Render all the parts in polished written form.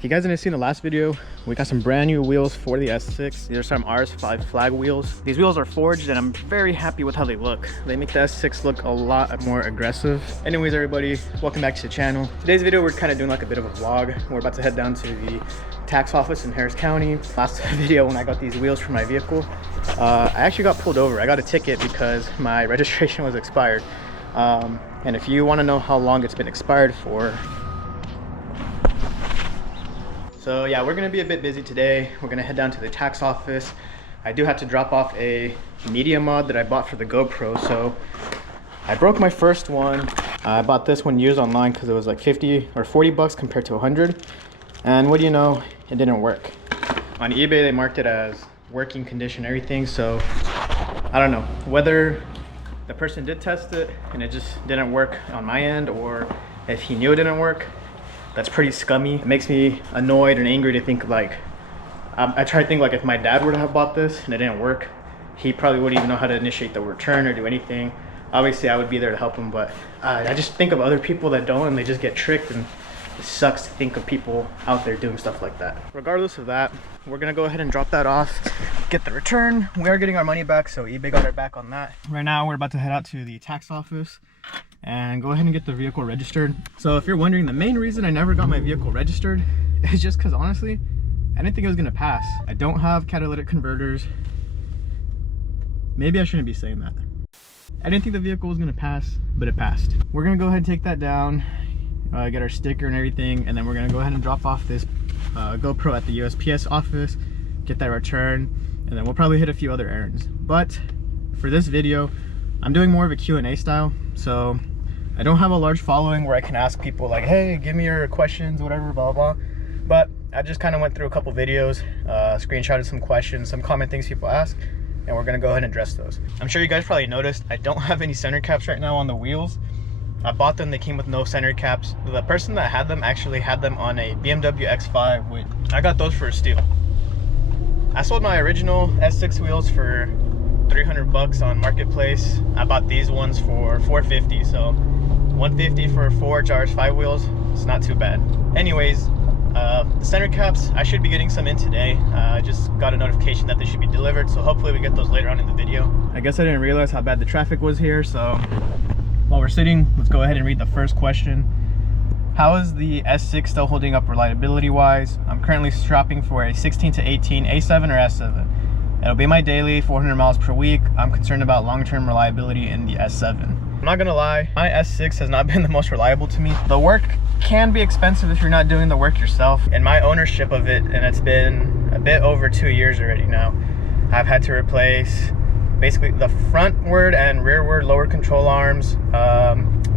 If you guys didn't see in the last video, we got some brand new wheels for the S6. These are some RS5 flag wheels. These wheels are forged and I'm very happy with how they look. They make the S6 look a lot more aggressive. Anyways, everybody, welcome back to the channel. Today's video, we're kind of doing like a bit of a vlog. We're about to head down to the tax office in Harris County. Last video when I got these wheels for my vehicle, I actually got pulled over. I got a ticket because my registration was expired. And if you want to know how long it's been expired for, so yeah, we're gonna be a bit busy today. We're gonna head down to the tax office. I do have to drop off a media mod that I bought for the GoPro. So I broke my first one. I bought this one used online because it was like 50 or 40 bucks compared to 100. And what do you know, it didn't work. On eBay, they marked it as working condition, everything. So I don't know whether the person did test it and it just didn't work on my end, or if he knew it didn't work. That's pretty scummy. It makes me annoyed and angry to think like, I try to think like if my dad were to have bought this and it didn't work, he probably wouldn't even know how to initiate the return or do anything. Obviously I would be there to help him, but I just think of other people that don't and they just get tricked, and it sucks to think of people out there doing stuff like that. Regardless of that, we're gonna go ahead and drop that off, get the return. We are getting our money back, so eBay got our back on that. Right now we're about to head out to the tax office and go ahead and get the vehicle registered. So if you're wondering, the main reason I never got my vehicle registered is just because honestly, I didn't think it was gonna pass. I don't have catalytic converters. Maybe I shouldn't be saying that. I didn't think the vehicle was gonna pass, but it passed. We're gonna go ahead and take that down, get our sticker and everything, and then we're gonna go ahead and drop off this GoPro at the USPS office, get that return, and then we'll probably hit a few other errands. But for this video, I'm doing more of a Q&A style, so I don't have a large following where I can ask people like, hey, give me your questions, whatever, blah, blah. But I just kind of went through a couple videos, screenshotted some questions, some common things people ask, and we're gonna go ahead and address those. I'm sure you guys probably noticed I don't have any center caps right now on the wheels. I bought them, they came with no center caps. The person that had them actually had them on a BMW X5, which I got those for a steal. I sold my original S6 wheels for 300 bucks on Marketplace. I bought these ones for 450, so 150 for 4 RS5 wheels. It's not too bad. Anyways, the center caps, I should be getting some in today. I just got a notification that they should be delivered, so hopefully we get those later on in the video. I guess I didn't realize how bad the traffic was here, so while we're sitting, let's go ahead and read the first question. How is the S6 still holding up reliability wise? I'm currently shopping for a 16 to 18 A7 or S7. It'll be my daily 400 miles per week. I'm concerned about long-term reliability in the S7. I'm not gonna lie, my S6 has not been the most reliable to me. The work can be expensive if you're not doing the work yourself. In my ownership of it, and it's been a bit over 2 years already now, I've had to replace basically the frontward and rearward lower control arms,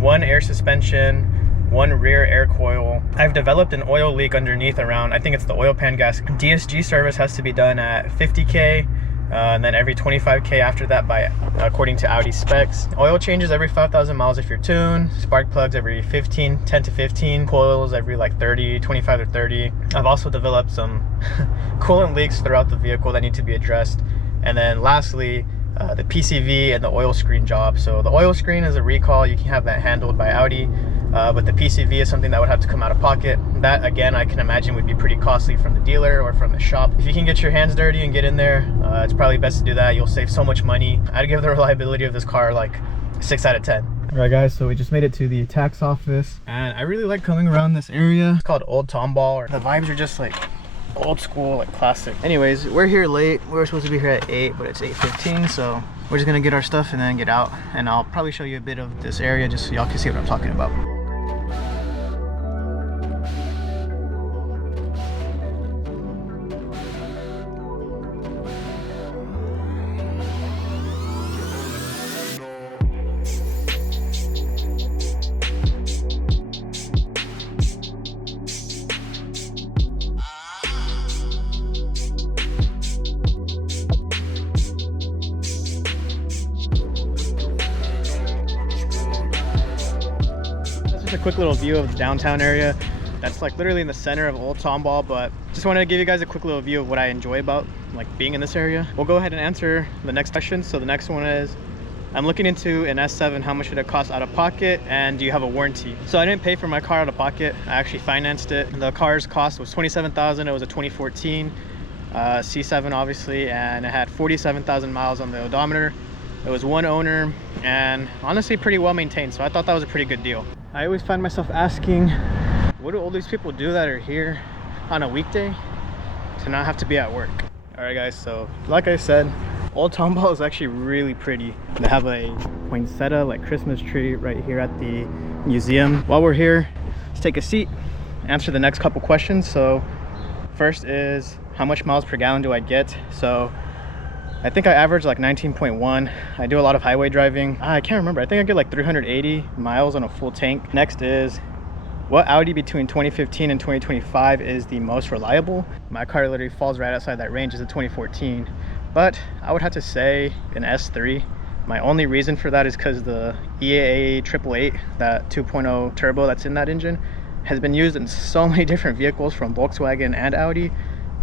one air suspension, one rear air coil. I've developed an oil leak underneath around, I think it's the oil pan gasket. DSG service has to be done at 50K, and then every 25K after that by according to Audi specs. Oil changes every 5,000 miles if you're tuned. Spark plugs every 10 to 15. Coils every like 30, 25 to 30. I've also developed some coolant leaks throughout the vehicle that need to be addressed. And then lastly, the PCV and the oil screen job. So the oil screen is a recall. You can have that handled by Audi. But the PCV is something that would have to come out of pocket. That, again, I can imagine would be pretty costly from the dealer or from the shop. If you can get your hands dirty and get in there, it's probably best to do that. You'll save so much money. I'd give the reliability of this car like 6 out of 10. All right, guys, so we just made it to the tax office, and I really like coming around this area. It's called Old Tomball. The vibes are just like old school, like classic. Anyways, we're here late. We were supposed to be here at 8, but it's 8:15, so we're just gonna get our stuff and then get out, and I'll probably show you a bit of this area just so y'all can see what I'm talking about. A quick little view of the downtown area. That's like literally in the center of Old Tomball, but just wanted to give you guys a quick little view of what I enjoy about like being in this area. We'll go ahead and answer the next question. So the next one is, I'm looking into an S7, how much should it cost out of pocket, and do you have a warranty? So I didn't pay for my car out of pocket, I actually financed it. The car's cost was $27,000. It was a 2014 C7 obviously, and it had 47,000 miles on the odometer. It was one owner and honestly pretty well maintained, so I thought that was a pretty good deal. I always find myself asking, what do all these people do that are here on a weekday to not have to be at work? All right guys, so like I said, Old Tomball is actually really pretty. They have a poinsettia like Christmas tree right here at the museum. While we're here, let's take a seat, answer the next couple questions. So first is, how much miles per gallon do I get? So I think I average like 19.1. I do a lot of highway driving. I can't remember, I think I get like 380 miles on a full tank. Next is, what Audi between 2015 and 2025 is the most reliable? My car literally falls right outside that range. Is a 2014, but I would have to say an S3. My only reason for that is because the EAA 888, that 2.0 turbo that's in that engine, has been used in so many different vehicles from Volkswagen and Audi,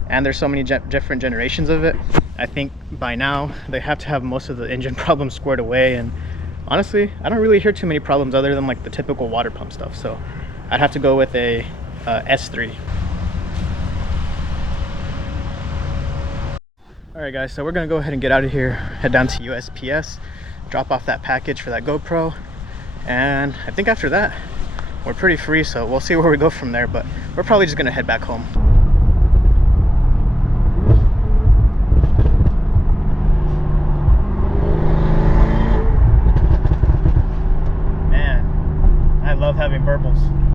and there's so many different generations of it. I think by now they have to have most of the engine problems squared away, and honestly I don't really hear too many problems other than like the typical water pump stuff, so I'd have to go with a S3. All right guys, so we're gonna go ahead and get out of here, head down to USPS, drop off that package for that GoPro, and I think after that we're pretty free, so we'll see where we go from there, but we're probably just gonna head back home. Man, I love having burbles.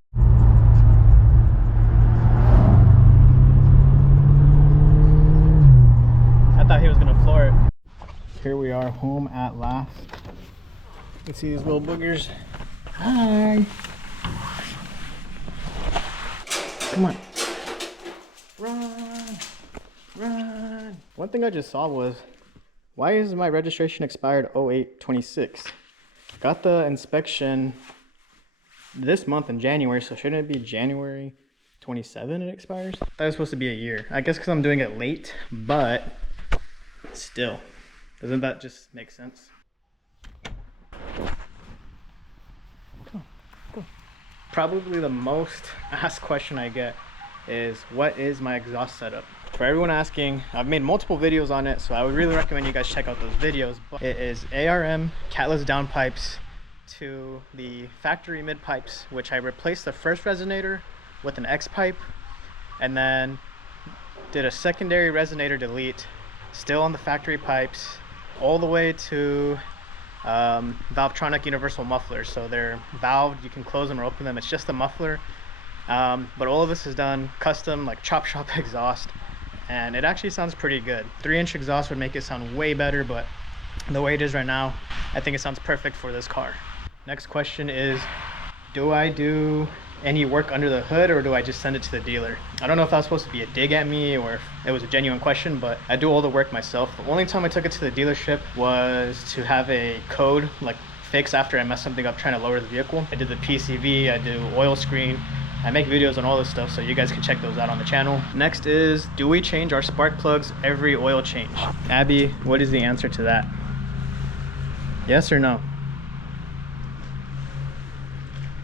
Thought he was gonna floor it. Here we are home at last. You can see these little boogers. Hi. Come on. Run. Run. One thing I just saw was, why is my registration expired 08/26? Got the inspection this month in January, so shouldn't it be January 27 it expires? That was supposed to be a year. I guess because I'm doing it late, but still, doesn't that just make sense? Go. Probably the most asked question I get is, what is my exhaust setup? For everyone asking, I've made multiple videos on it, so I would really recommend you guys check out those videos. But it is ARM catless downpipes to the factory mid pipes, which I replaced the first resonator with an X pipe, and then did a secondary resonator delete, still on the factory pipes, all the way to Valvetronic universal mufflers. So they're valved, you can close them or open them, it's just the muffler. But all of this is done custom, like chop shop exhaust, and it actually sounds pretty good. 3-inch exhaust would make it sound way better, but the way it is right now, I think it sounds perfect for this car. Next question is, do I do any work under the hood, or do I just send it to the dealer? I don't know if that was supposed to be a dig at me or if it was a genuine question, but I do all the work myself. The only time I took it to the dealership was to have a code like fix after I messed something up trying to lower the vehicle. I did the PCV, I do oil screen, I make videos on all this stuff, so you guys can check those out on the channel. Next is, do we change our spark plugs every oil change? Abby, what is the answer to that? Yes or no?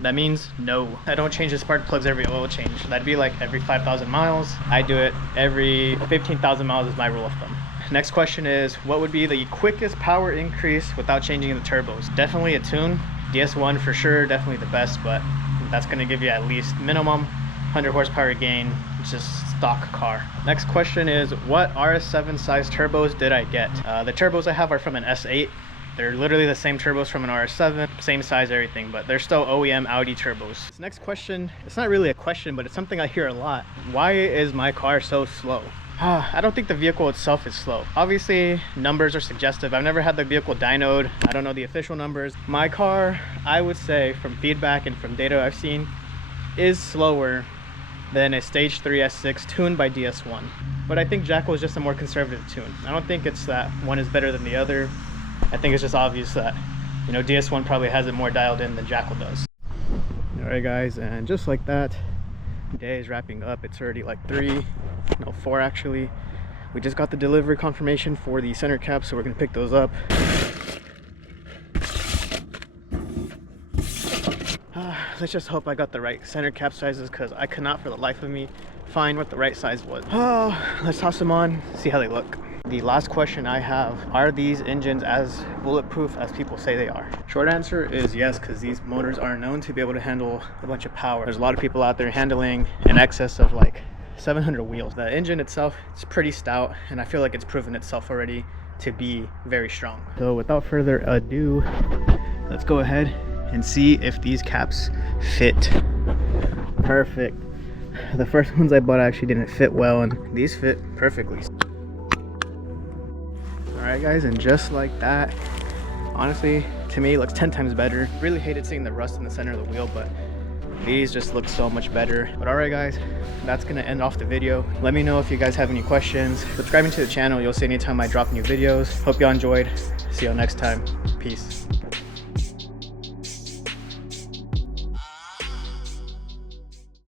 That means no. I don't change the spark plugs every oil change. That'd be like every 5,000 miles. I do it every 15,000 miles is my rule of thumb. Next question is, what would be the quickest power increase without changing the turbos? Definitely a tune. DS1 for sure, definitely the best, but that's gonna give you at least minimum 100 horsepower gain. It's just stock car. Next question is, what RS7 size turbos did I get? The turbos I have are from an S8. They're literally the same turbos from an RS7, same size, everything, but they're still OEM Audi turbos. This next question, it's not really a question, but it's something I hear a lot. Why is my car so slow? I don't think the vehicle itself is slow. Obviously, numbers are suggestive. I've never had the vehicle dynoed. I don't know the official numbers. My car, I would say, from feedback and from data I've seen, is slower than a Stage 3 S6 tuned by DS1. But I think Jackal is just a more conservative tune. I don't think it's that one is better than the other. I think it's just obvious that, you know, DS1 probably has it more dialed in than Jackal does. All right guys, and just like that, day is wrapping up. It's already like 4 actually. We just got the delivery confirmation for the center caps, so we're gonna pick those up. let's just hope I got the right center cap sizes, because I could not for the life of me find what the right size was. Oh, let's toss them on, see how they look. The last question I have, are these engines as bulletproof as people say they are? Short answer is yes, because these motors are known to be able to handle a bunch of power. There's a lot of people out there handling in excess of like 700 wheels. The engine itself is pretty stout, and I feel like it's proven itself already to be very strong. So without further ado, let's go ahead and see if these caps fit. Perfect. The first ones I bought actually didn't fit well, and these fit perfectly. Alright guys, and just like that, honestly, to me it looks 10 times better. Really hated seeing the rust in the center of the wheel, but these just look so much better. But alright guys, that's gonna end off the video. Let me know if you guys have any questions. Subscribing to the channel, you'll see anytime I drop new videos. Hope y'all enjoyed. See y'all next time. Peace.